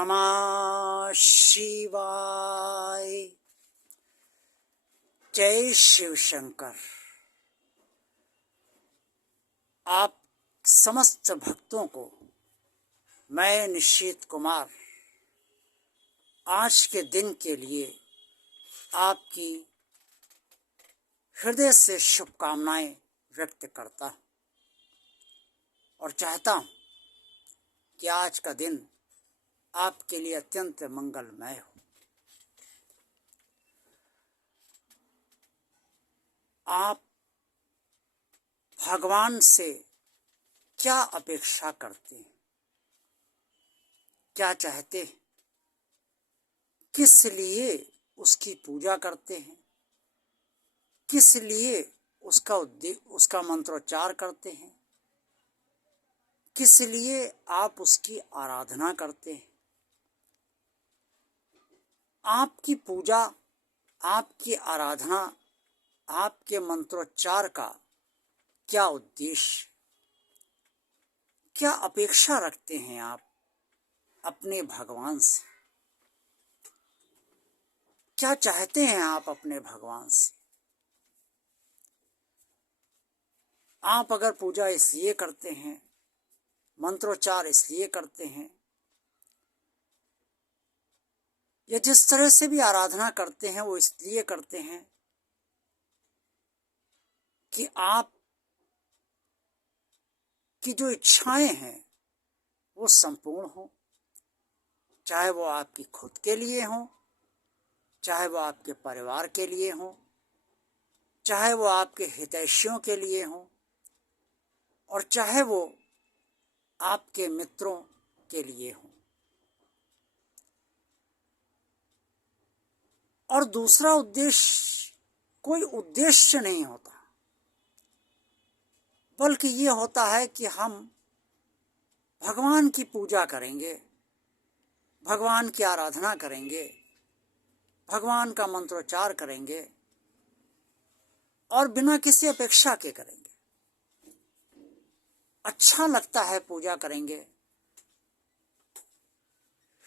नमः शिवाय। जय शिव शंकर। आप समस्त भक्तों को मैं निशीत कुमार आज के दिन के लिए आपकी हृदय से शुभकामनाएं व्यक्त करता हूं और चाहता हूं कि आज का दिन आपके लिए अत्यंत मंगलमय हो। आप भगवान से क्या अपेक्षा करते हैं, क्या चाहते हैं, किस लिए उसकी पूजा करते हैं, किस लिए उसका मंत्रोच्चार करते हैं, किस लिए आप उसकी आराधना करते हैं। आपकी पूजा, आपकी आराधना, आपके मंत्रोच्चार का क्या उद्देश्य, क्या अपेक्षा रखते हैं आप अपने भगवान से, क्या चाहते हैं आप अपने भगवान से। आप अगर पूजा इसलिए करते हैं, मंत्रोच्चार इसलिए करते हैं, या जिस तरह से भी आराधना करते हैं वो इसलिए करते हैं कि आप की जो इच्छाएं हैं वो संपूर्ण हो, चाहे वो आपकी खुद के लिए हो, चाहे वो आपके परिवार के लिए हो, चाहे वो आपके हितैषियों के लिए हो, और चाहे वो आपके मित्रों के लिए हो। और दूसरा उद्देश्य कोई उद्देश्य नहीं होता, बल्कि ये होता है कि हम भगवान की पूजा करेंगे, भगवान की आराधना करेंगे, भगवान का मंत्रोच्चार करेंगे और बिना किसी अपेक्षा के करेंगे। अच्छा लगता है पूजा करेंगे,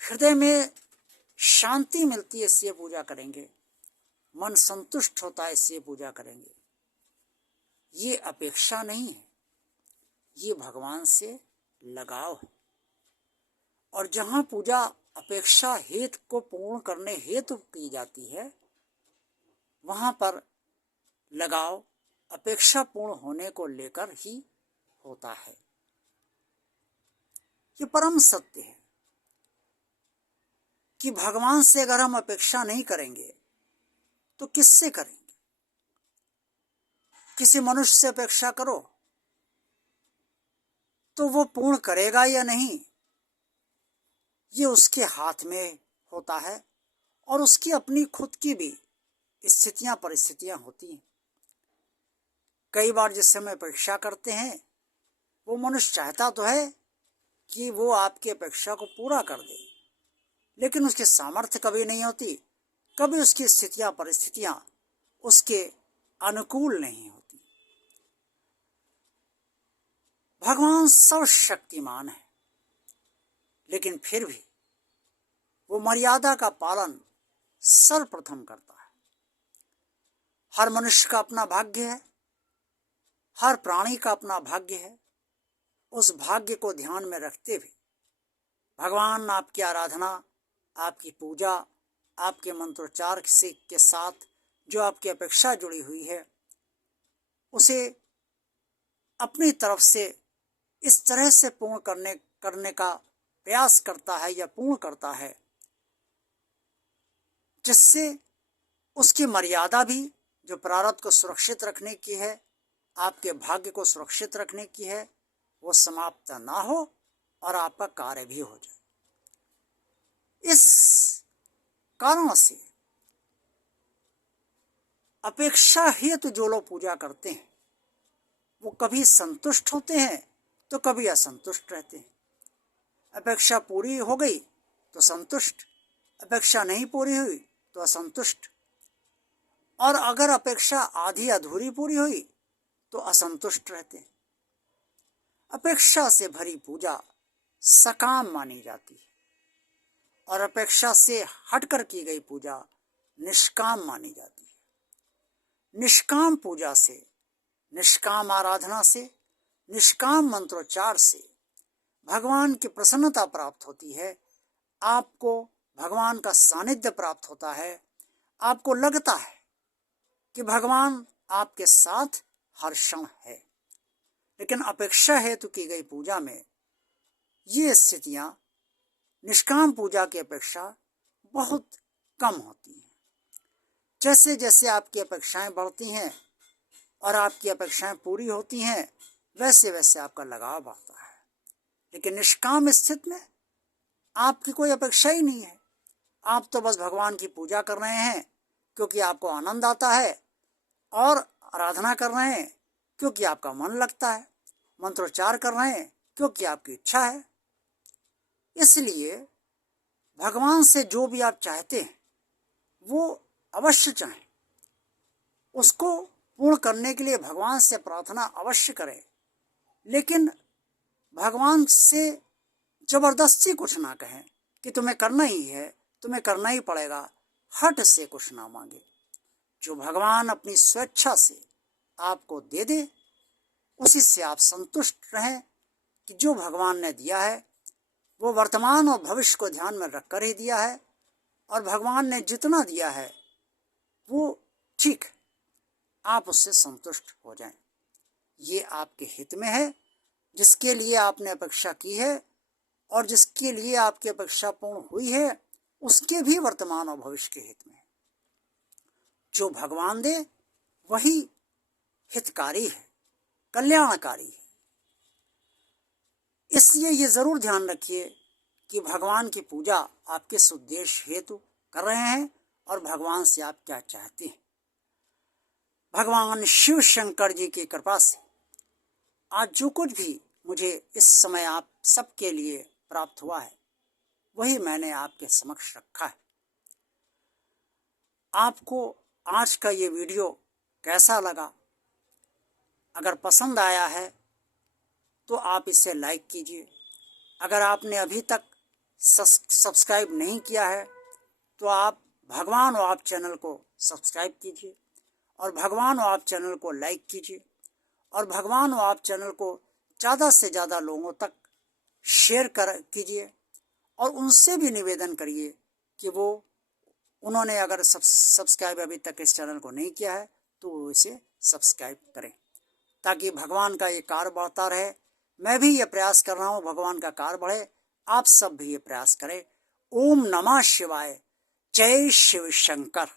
हृदय में शांति मिलती है इसलिए पूजा करेंगे, मन संतुष्ट होता है इसलिए पूजा करेंगे। ये अपेक्षा नहीं है, ये भगवान से लगाव है। और जहाँ पूजा अपेक्षा हेतु को पूर्ण करने हेतु की जाती है, वहाँ पर लगाव अपेक्षा पूर्ण होने को लेकर ही होता है। ये परम सत्य है कि भगवान से अगर हम अपेक्षा नहीं करेंगे तो किससे करेंगे। किसी मनुष्य से अपेक्षा करो तो वो पूर्ण करेगा या नहीं, ये उसके हाथ में होता है और उसकी अपनी खुद की भी स्थितियां परिस्थितियां होती हैं। कई बार जिससे हम अपेक्षा करते हैं वो मनुष्य चाहता तो है कि वो आपकी अपेक्षा को पूरा कर दे, लेकिन उसके सामर्थ्य कभी नहीं होती, कभी उसकी स्थितियां परिस्थितियां उसके अनुकूल नहीं होती। भगवान सर्वशक्तिमान है, लेकिन फिर भी वो मर्यादा का पालन सर्वप्रथम करता है। हर मनुष्य का अपना भाग्य है, हर प्राणी का अपना भाग्य है। उस भाग्य को ध्यान में रखते हुए भगवान आपकी आराधना, आपकी पूजा, आपके मंत्रोच्चार के साथ जो आपकी अपेक्षा जुड़ी हुई है, उसे अपनी तरफ से इस तरह से पूर्ण करने का प्रयास करता है या पूर्ण करता है जिससे उसकी मर्यादा भी जो प्रारब्ध को सुरक्षित रखने की है, आपके भाग्य को सुरक्षित रखने की है, वो समाप्त ना हो और आपका कार्य भी हो जाए। इस कारण से अपेक्षा हेतु जो लोग पूजा करते हैं वो कभी संतुष्ट होते हैं तो कभी असंतुष्ट रहते हैं। अपेक्षा पूरी हो गई तो संतुष्ट, अपेक्षा नहीं पूरी हुई तो असंतुष्ट, और अगर अपेक्षा आधी अधूरी पूरी हुई तो असंतुष्ट रहते हैं। अपेक्षा से भरी पूजा सकाम मानी जाती है। और अपेक्षा से हटकर की गई पूजा निष्काम मानी जाती है। निष्काम पूजा से, निष्काम आराधना से, निष्काम मंत्रोच्चार से भगवान की प्रसन्नता प्राप्त होती है। आपको भगवान का सानिध्य प्राप्त होता है। आपको लगता है कि भगवान आपके साथ हर क्षण है। लेकिन अपेक्षा हेतु की गई पूजा में ये स्थितियां निष्काम पूजा की अपेक्षा बहुत कम होती हैं। जैसे जैसे आपकी अपेक्षाएं बढ़ती हैं और आपकी अपेक्षाएं पूरी होती हैं, वैसे वैसे आपका लगाव बढ़ता है। लेकिन निष्काम स्थिति में आपकी कोई अपेक्षा ही नहीं है। आप तो बस भगवान की पूजा कर रहे हैं क्योंकि आपको आनंद आता है, और आराधना कर रहे हैं क्योंकि आपका मन लगता है, मंत्रोच्चार कर रहे हैं क्योंकि आपकी इच्छा है। इसलिए भगवान से जो भी आप चाहते हैं वो अवश्य चाहें, उसको पूर्ण करने के लिए भगवान से प्रार्थना अवश्य करें। लेकिन भगवान से जबरदस्ती कुछ ना कहें कि तुम्हें करना ही है, तुम्हें करना ही पड़ेगा, हट से कुछ ना मांगे। जो भगवान अपनी स्वेच्छा से आपको दे दे, उसी से आप संतुष्ट रहें कि जो भगवान ने दिया है वो वर्तमान और भविष्य को ध्यान में रखकर ही दिया है, और भगवान ने जितना दिया है वो ठीक है, आप उससे संतुष्ट हो जाएं। ये आपके हित में है, जिसके लिए आपने अपेक्षा की है और जिसके लिए आपकी अपेक्षा पूर्ण हुई है, उसके भी वर्तमान और भविष्य के हित में है। जो भगवान दे वही हितकारी है, कल्याणकारी है। इसलिए ये जरूर ध्यान रखिए कि भगवान की पूजा आप किस उद्देश्य हेतु कर रहे हैं और भगवान से आप क्या चाहते हैं। भगवान शिव शंकर जी की कृपा से आज जो कुछ भी मुझे इस समय आप सबके लिए प्राप्त हुआ है, वही मैंने आपके समक्ष रखा है। आपको आज का ये वीडियो कैसा लगा? अगर पसंद आया है तो आप इसे लाइक कीजिए। अगर आपने अभी तक सब्सक्राइब नहीं किया है तो आप भगवान और आप चैनल को सब्सक्राइब कीजिए, और भगवान और आप चैनल को लाइक कीजिए, और भगवान और आप चैनल को ज़्यादा से ज़्यादा लोगों तक शेयर कीजिए, और उनसे भी निवेदन करिए कि वो उन्होंने अगर सब्सक्राइब अभी तक इस चैनल को नहीं किया है तो वो इसे सब्सक्राइब करें, ताकि भगवान का ये कार्य बढ़ता रहे। मैं भी ये प्रयास कर रहा हूँ भगवान का कार्य बढ़े, आप सब भी ये प्रयास करें। ओम नमः शिवाय। जय शिव शंकर।